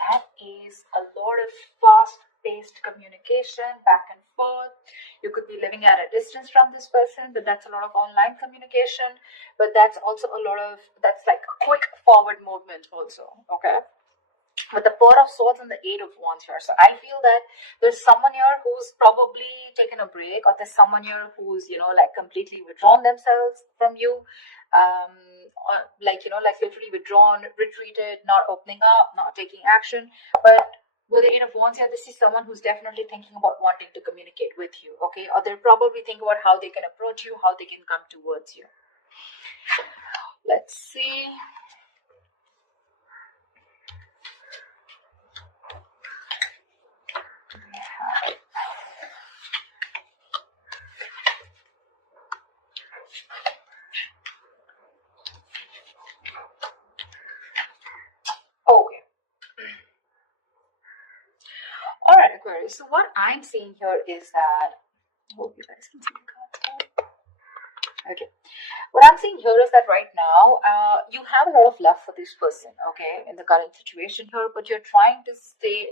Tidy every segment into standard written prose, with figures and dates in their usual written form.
that is a lot of fast-paced communication back and forth. You could be living at a distance from this person, but that's a lot of online communication. But that's also a lot of, that's like a quick forward movement also, okay? With the Four of Swords and the Eight of Wands here. So I feel that there's someone here who's probably taken a break, or there's someone here who's, like completely withdrawn themselves from you. Or like, like literally withdrawn, retreated, not opening up, not taking action. But with the Eight of Wands here, this is someone who's definitely thinking about wanting to communicate with you, okay? Or they're probably thinking about how they can approach you, how they can come towards you. Let's see. Okay. All right, Aquarius. So what I'm seeing here is that, I hope you guys can see the cards. Okay. What I'm seeing here is that right now, you have a lot of love for this person, okay, in the current situation here, but you're trying to stay,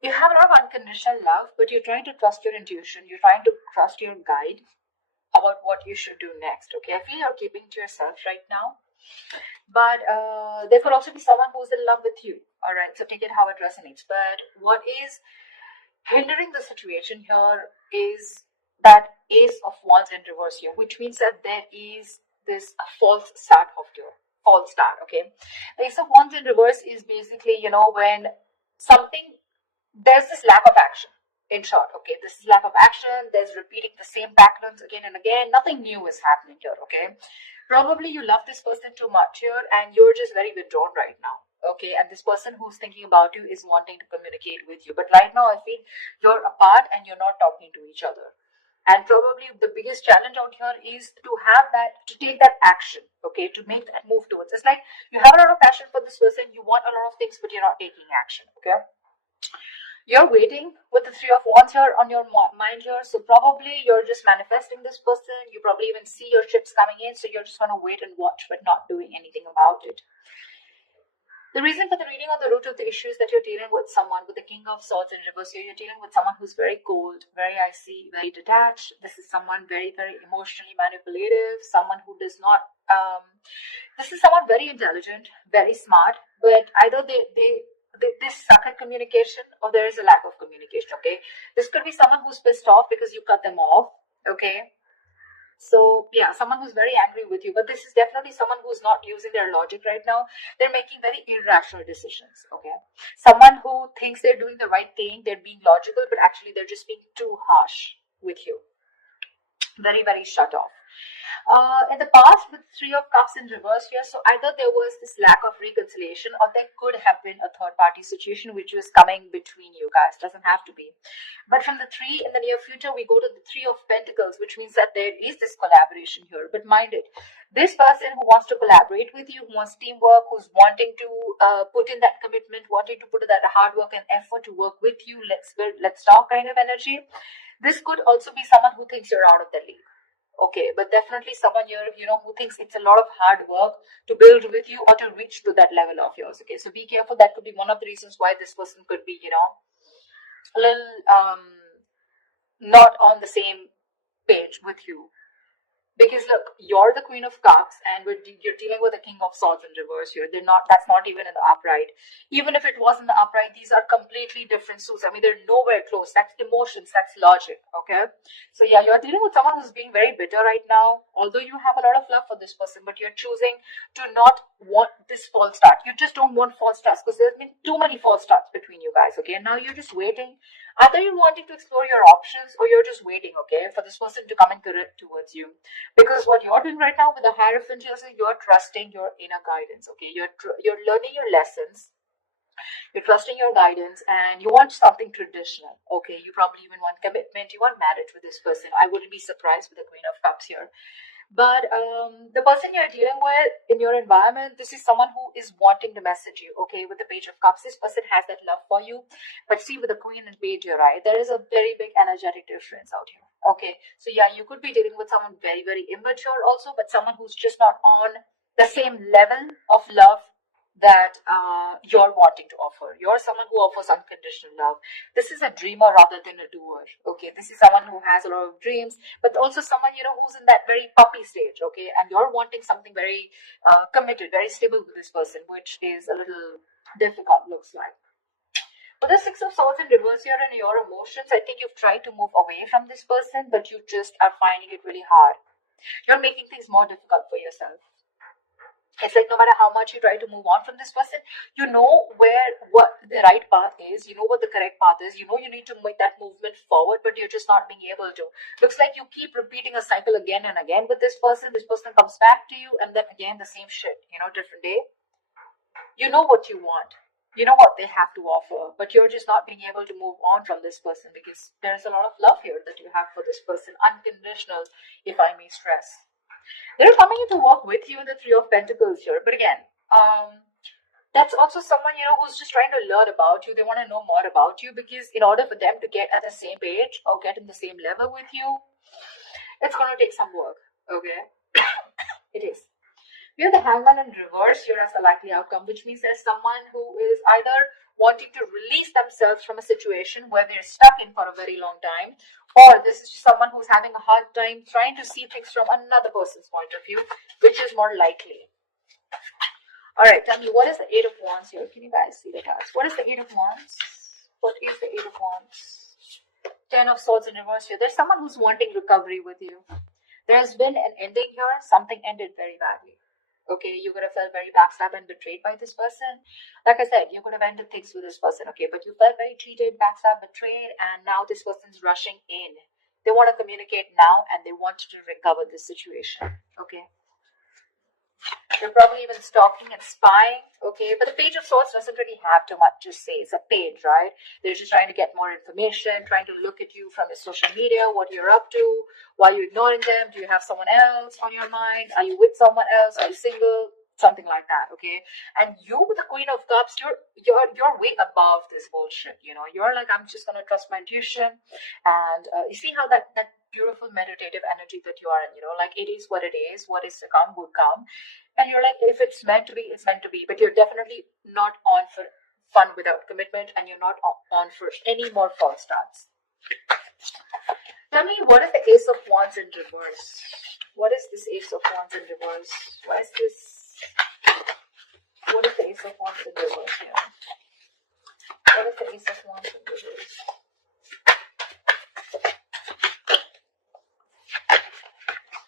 you have a lot of unconditional love, but you're trying to trust your intuition. You're trying to trust your guide about what you should do next, okay? I feel you're keeping to yourself right now. But there could also be someone who's in love with you, all right? So take it how it resonates. But what is hindering the situation here is that Ace of Wands in reverse here, which means that there is this false start of your false start, okay? The Ace of Wands in reverse is basically, when something, there's this lack of action. In short, okay, this is lack of action. There's repeating the same patterns again and again. Nothing new is happening here, okay? Probably you love this person too much here and you're just very withdrawn right now, okay? And this person who's thinking about you is wanting to communicate with you. But right now, I feel you're apart and you're not talking to each other. And probably the biggest challenge out here is to have that, to take that action, okay? To make that move towards. It's like you have a lot of passion for this person. You want a lot of things, but you're not taking action, okay? You're waiting with the Three of Wands here on your mind here. So probably you're just manifesting this person. You probably even see your ships coming in. So you're just going to wait and watch, but not doing anything about it. The reason for the reading on the root of the issue is that you're dealing with someone with the King of Swords in reverse here. You're dealing with someone who's very cold, very icy, very detached. This is someone very, very emotionally manipulative. Someone who does not, this is someone very intelligent, very smart, but either they suck at communication or there is a lack of communication, okay? This could be someone who's pissed off because you cut them off, okay? So yeah, someone who's very angry with you, but this is definitely someone who's not using their logic right now. They're making very irrational decisions, okay? Someone who thinks they're doing the right thing, they're being logical, but actually they're just being too harsh with you. Very, very shut off. In the past, with Three of Cups in reverse here, so either there was this lack of reconciliation or there could have been a third-party situation which was coming between you guys. Doesn't have to be. But from the three in the near future, we go to the Three of Pentacles, which means that there is this collaboration here. But mind it, this person who wants to collaborate with you, who wants teamwork, who's wanting to put in that commitment, wanting to put in that hard work and effort to work with you, let's build, let's talk kind of energy. This could also be someone who thinks you're out of the league. Okay, but definitely someone here, who thinks it's a lot of hard work to build with you or to reach to that level of yours. Okay, so be careful. That could be one of the reasons why this person could be, a little not on the same page with you. Because look, you're the Queen of Cups and you're dealing with the King of Swords in reverse here. That's not even in the upright. Even if it was in the upright, these are completely different suits. I mean, they're nowhere close. That's emotions, that's logic, okay? So yeah, you're dealing with someone who's being very bitter right now. Although you have a lot of love for this person, but you're choosing to not want this false start. You just don't want false starts because there's been too many false starts between you guys, okay? And now you're just waiting. Either you're wanting to explore your options or you're just waiting, okay, for this person to come in towards you. Because what you're doing right now with the Hierophant is you're trusting your inner guidance, okay? You're learning your lessons. You're trusting your guidance and you want something traditional, okay? You probably even want commitment. You want marriage with this person. I wouldn't be surprised with the Queen of Cups here. But the person you're dealing with in your environment, this is someone who is wanting to message you, okay? With the Page of Cups, this person has that love for you. But see, with the Queen and Page here, right? There is a very big energetic difference out here, okay? So yeah, you could be dealing with someone very, very immature also, but someone who's just not on the same level of love that you're wanting to offer. You're someone who offers unconditional love. This is a dreamer rather than a doer. Okay, this is someone who has a lot of dreams, but also someone, who's in that very puppy stage. Okay, and you're wanting something very committed, very stable with this person, which is a little difficult, looks like. With the Six of Swords in reverse here and your emotions, I think you've tried to move away from this person, but you just are finding it really hard. You're making things more difficult for yourself. It's like no matter how much you try to move on from this person, you know what the right path is, you know what the correct path is, you know you need to make that movement forward, but you're just not being able to. Looks like you keep repeating a cycle again and again with this person. This person comes back to you, and then again the same shit, different day. You know what you want. You know what they have to offer, but you're just not being able to move on from this person because there's a lot of love here that you have for this person, unconditional, if I may stress. They're coming in to work with you in the Three of Pentacles here. But again, that's also someone, who's just trying to learn about you. They want to know more about you because in order for them to get at the same page or get in the same level with you, it's going to take some work. Okay? It is. We have the Hangman in reverse here as the likely outcome, which means there's someone who is either wanting to release themselves from a situation where they're stuck in for a very long time, or this is just someone who's having a hard time trying to see things from another person's point of view, which is more likely. All right, tell me, what is the Eight of Wands here? Can you guys see the cards? What is the Eight of Wands? What is the Eight of Wands? Ten of Swords in reverse here. There's someone who's wanting recovery with you. There's been an ending here. Something ended very badly. Okay, you could have felt very backstabbed and betrayed by this person. Like I said, you could have ended things with this person, okay, but you felt very cheated, backstabbed, betrayed, and now this person's rushing in. They want to communicate now, and they want to recover this situation, okay? They're probably even stalking and spying, okay? But the Page of Swords doesn't really have too much to say. It's a page, right? They're just trying to get more information, trying to look at you from your social media, what you're up to, why you're ignoring them, do you have someone else on your mind, are you with someone else, are you single, something like that, okay? And you with the Queen of Cups, you're way above this bullshit, You're like, I'm just gonna trust my intuition, and you see how that beautiful meditative energy that you are in, like it is, what is to come will come. And you're like, if it's meant to be, it's meant to be. But you're definitely not on for fun without commitment, and you're not on for any more false starts. Tell me, what is the Ace of Wands in reverse? What is this Ace of Wands in reverse? What is this? What is the Ace of Wands in reverse here? What is the Ace of Wands in reverse?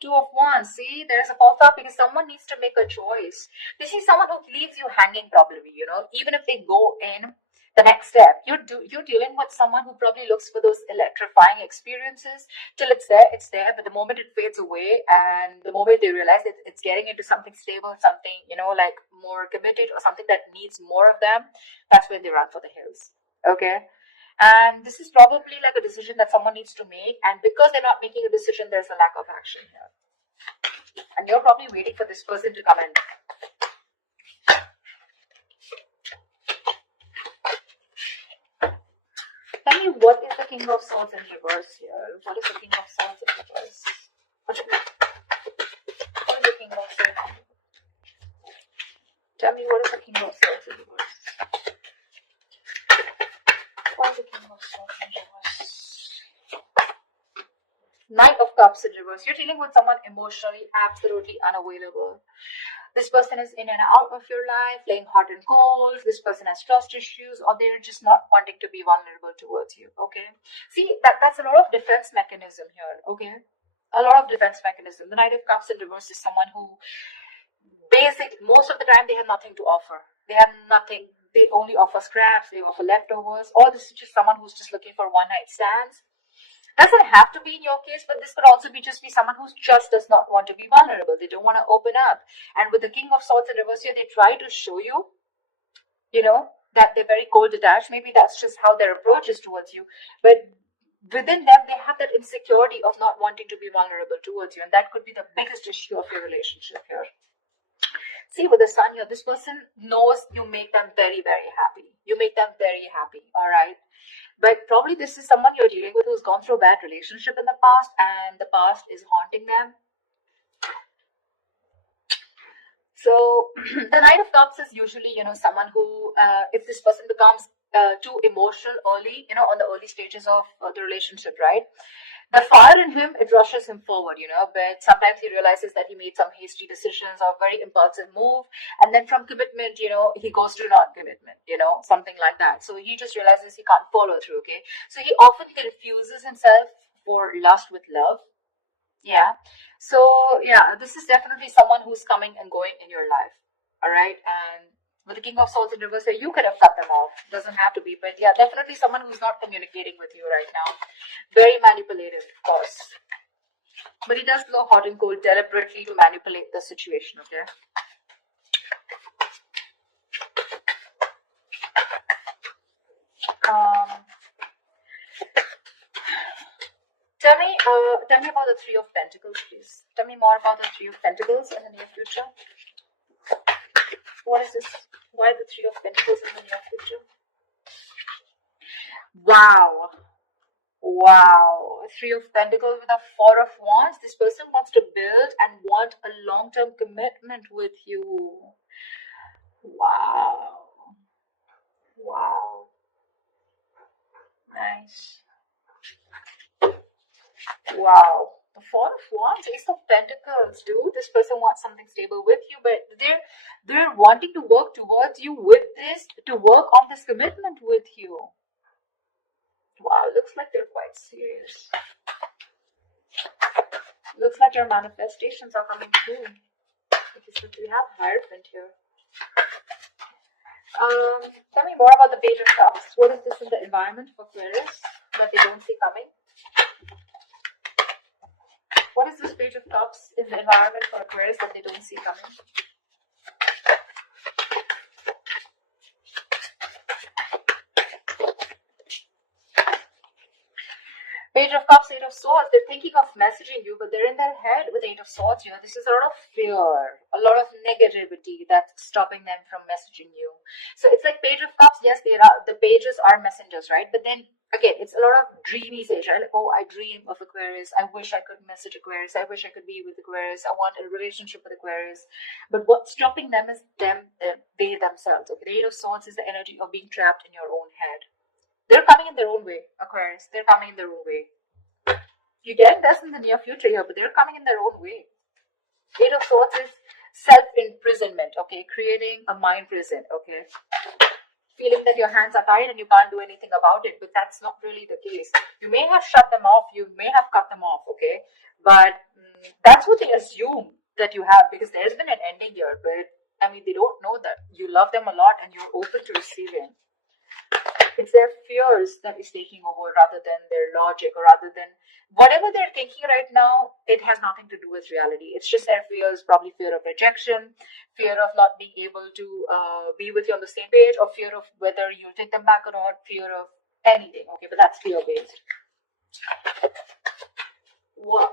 Two of Wands. See, there's a false start because someone needs to make a choice. This is someone who leaves you hanging probably, even if they go in the next step. You're dealing with someone who probably looks for those electrifying experiences till it's there, but the moment it fades away and the moment they realize that it's getting into something stable, something, like more committed or something that needs more of them, that's when they run for the hills. Okay? And this is probably like a decision that someone needs to make. And because they're not making a decision, there's a lack of action here. And you're probably waiting for this person to come in. Tell me, what is the King of Swords in reverse here? What is the King of Swords in reverse? What is the King of Swords in reverse? Tell me, what is the King of Swords in reverse? What is the King of Swords in reverse? Knight of Cups in reverse. You're dealing with someone emotionally absolutely unavailable. This person is in and out of your life, playing hot and cold. This person has trust issues, or they're just not wanting to be vulnerable towards you, okay? See, that's a lot of defense mechanism here, okay? A lot of defense mechanism. The Knight of Cups in reverse is someone who most of the time they have nothing to offer. They have nothing. They only offer scraps, they offer leftovers, or this is just someone who's just looking for one-night stands. Doesn't have to be in your case, but this could also be someone who just does not want to be vulnerable. They don't want to open up. And with the King of Swords in reverse here, they try to show you, that they're very cold detached. Maybe that's just how their approach is towards you. But within them, they have that insecurity of not wanting to be vulnerable towards you. And that could be the biggest issue of your relationship here. See, with the Sun here, this person knows you make them very, very happy. You make them very happy, all right? But probably this is someone you're dealing with who's gone through a bad relationship in the past, and the past is haunting them. So the Knight of Cups is usually, someone who, if this person becomes too emotional early, on the early stages of the relationship, right? The fire in him, it rushes him forward, but sometimes he realizes that he made some hasty decisions or very impulsive move. And then from commitment, he goes to non-commitment, something like that. So he just realizes he can't follow through, okay? So he often confuses himself for lust with love. Yeah. So, yeah, this is definitely someone who's coming and going in your life. All right. And with the King of Swords in reverse, you could have cut them off. Doesn't have to be, but yeah, definitely someone who's not communicating with you right now. Very manipulative, of course. But he does go hot and cold deliberately to manipulate the situation, okay? Tell me about the Three of Pentacles, please. Tell me more about the Three of Pentacles in the near future. What is this? Why the Three of Pentacles in the near future? Wow. Wow. Three of Pentacles with a Four of Wands. This person wants to build and want a long-term commitment with you. Wow. Wow. Nice. Wow. The Four of Wands, Ace of Pentacles, dude. This person wants something stable with you, but they're wanting to work towards you with this, to work on this commitment with you. Wow, looks like they're quite serious. Looks like your manifestations are coming true. Because we have Hierophant here. Tell me more about the Page of Cups. What is this in the environment for Aquarius that they don't see coming? What is this Page of Cups in the environment for Aquarius that they don't see coming? Page of Cups, Eight of Swords. They're thinking of messaging you, but they're in their head with Eight of Swords here. This is a lot of fear, a lot of negativity that's stopping them from messaging you. So it's like Page of Cups. Yes, the pages are messengers, right? But then again, it's a lot of dreamy stage, right? Like, oh, I dream of Aquarius. I wish I could message Aquarius. I wish I could be with Aquarius. I want a relationship with Aquarius. But what's stopping them is they themselves. Okay, the Eight of Swords is the energy of being trapped in your own head. They're coming in their own way, Aquarius. They're coming in their own way. You get this in the near future here, but they're coming in their own way. Eight of Swords is self-imprisonment, okay? Creating a mind prison, okay? Feeling that your hands are tied and you can't do anything about it, but that's not really the case. You may have shut them off, you may have cut them off, okay? But that's what they assume that you have, because there's been an ending here, but I mean, they don't know that you love them a lot and you're open to receiving. It's their fears that is taking over rather than their logic, or rather than whatever they're thinking right now. It has nothing to do with reality. It's just their fears, probably fear of rejection, fear of not being able to be with you on the same page, or fear of whether you'll take them back or not, fear of anything. Okay, but that's fear-based. What?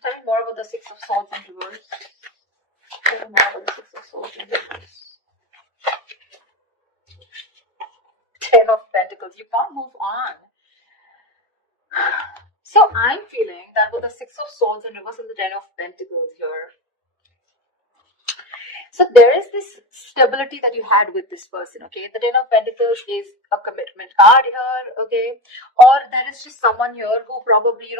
Tell me more about the Six of Swords in reverse. Tell me more about the Six of Swords in reverse. Ten of Pentacles. You can't move on. So I'm feeling that with the Six of Swords in reverse and the Ten of Pentacles here, so there is this stability that you had with this person, okay? The Ten of Pentacles is a commitment card here, okay? Or there is just someone here who probably,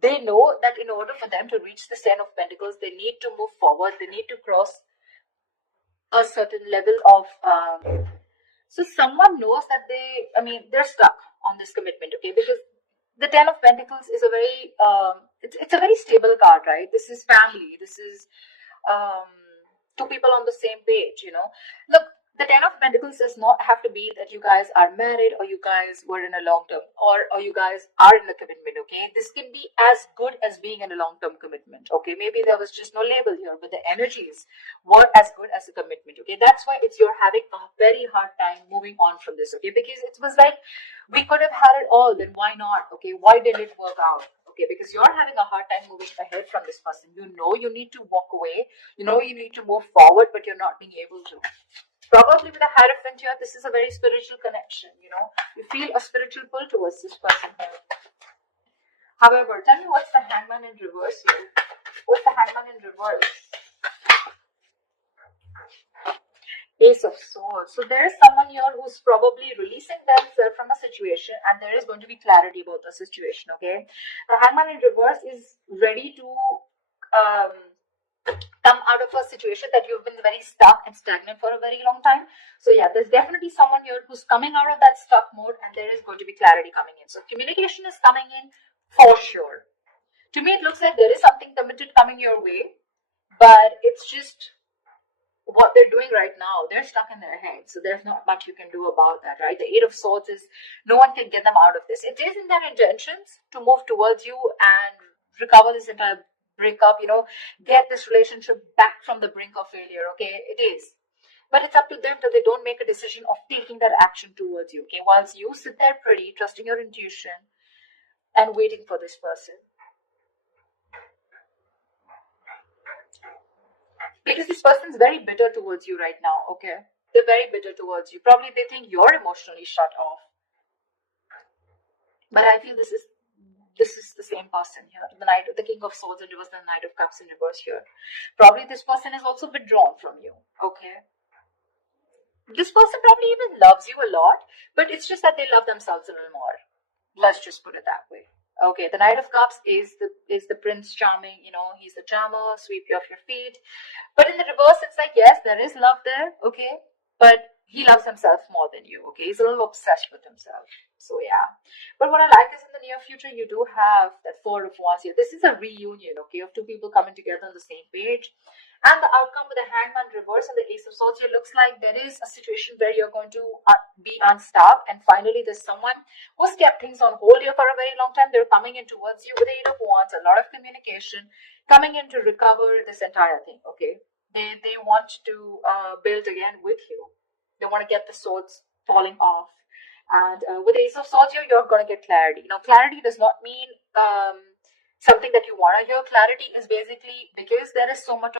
they know that in order for them to reach the Ten of Pentacles, they need to move forward. They need to cross a certain level of... So someone knows that they're stuck on this commitment, okay? Because the Ten of Pentacles is a very, it's a very stable card, right? This is family. This is two people on the same page, Look, the Ten of Pentacles does not have to be that you guys are married, or you guys were in a long term, or you guys are in a commitment, okay? This can be as good as being in a long-term commitment, okay? Maybe there was just no label here, but the energies were as good as a commitment, okay? That's why you're having a very hard time moving on from this, okay? Because it was like, we could have had it all, then why not, okay? Why didn't it work out? Okay, because you're having a hard time moving ahead from this person. You know you need to walk away. You know you need to move forward, but you're not being able to. Probably with a Hierophant here, this is a very spiritual connection, You feel a spiritual pull towards this person here. However, tell me what's the Hangman in reverse here? What's the Hangman in reverse? Ace of Swords. So there is someone here who's probably releasing themselves from a situation, and there is going to be clarity about the situation. Okay, the Hangman in reverse is ready to um, come out of a situation that you've been very stuck and stagnant for a very long time. So yeah, there's definitely someone here who's coming out of that stuck mode, and there is going to be clarity coming in. So communication is coming in for sure. To me, it looks like there is something committed coming your way, but it's just what they're doing right now. They're stuck in their head, so there's not much you can do about that, right? The Eight of Swords is no one can get them out of this. It is in their intentions to move towards you and recover this entire breakup, get this relationship back from the brink of failure. Okay, it is, but it's up to them till they don't make a decision of taking that action towards you. Okay, whilst you sit there pretty, trusting your intuition and waiting for this person. Because this person's very bitter towards you right now, okay? They're very bitter towards you. Probably they think you're emotionally shut off. But I feel this is the same person here. The King of Swords in reverse and the Knight of Cups in reverse here. Probably this person is also withdrawn from you, okay? This person probably even loves you a lot, but it's just that they love themselves a little more. Let's just put it that way. Okay, the Knight of Cups is the Prince Charming, he's the charmer, sweep you off your feet. But in the reverse, it's like, yes, there is love there, okay? But he loves himself more than you, okay? He's a little obsessed with himself. So yeah. But what I like is in the near future, you do have that Four of Wands here. This is a reunion, okay, of two people coming together on the same page. And the outcome with the Hangman reverse and the Ace of Swords here looks like there is a situation where you're going to be unstuck, and finally there's someone who's kept things on hold here for a very long time. They're coming in towards you with the Eight of Wands, a lot of communication, coming in to recover this entire thing, okay? They want to build again with you. They want to get the swords falling off. And with the Ace of Swords here, you're going to get clarity. Now, clarity does not mean something that you want to hear. Clarity is basically because there is so much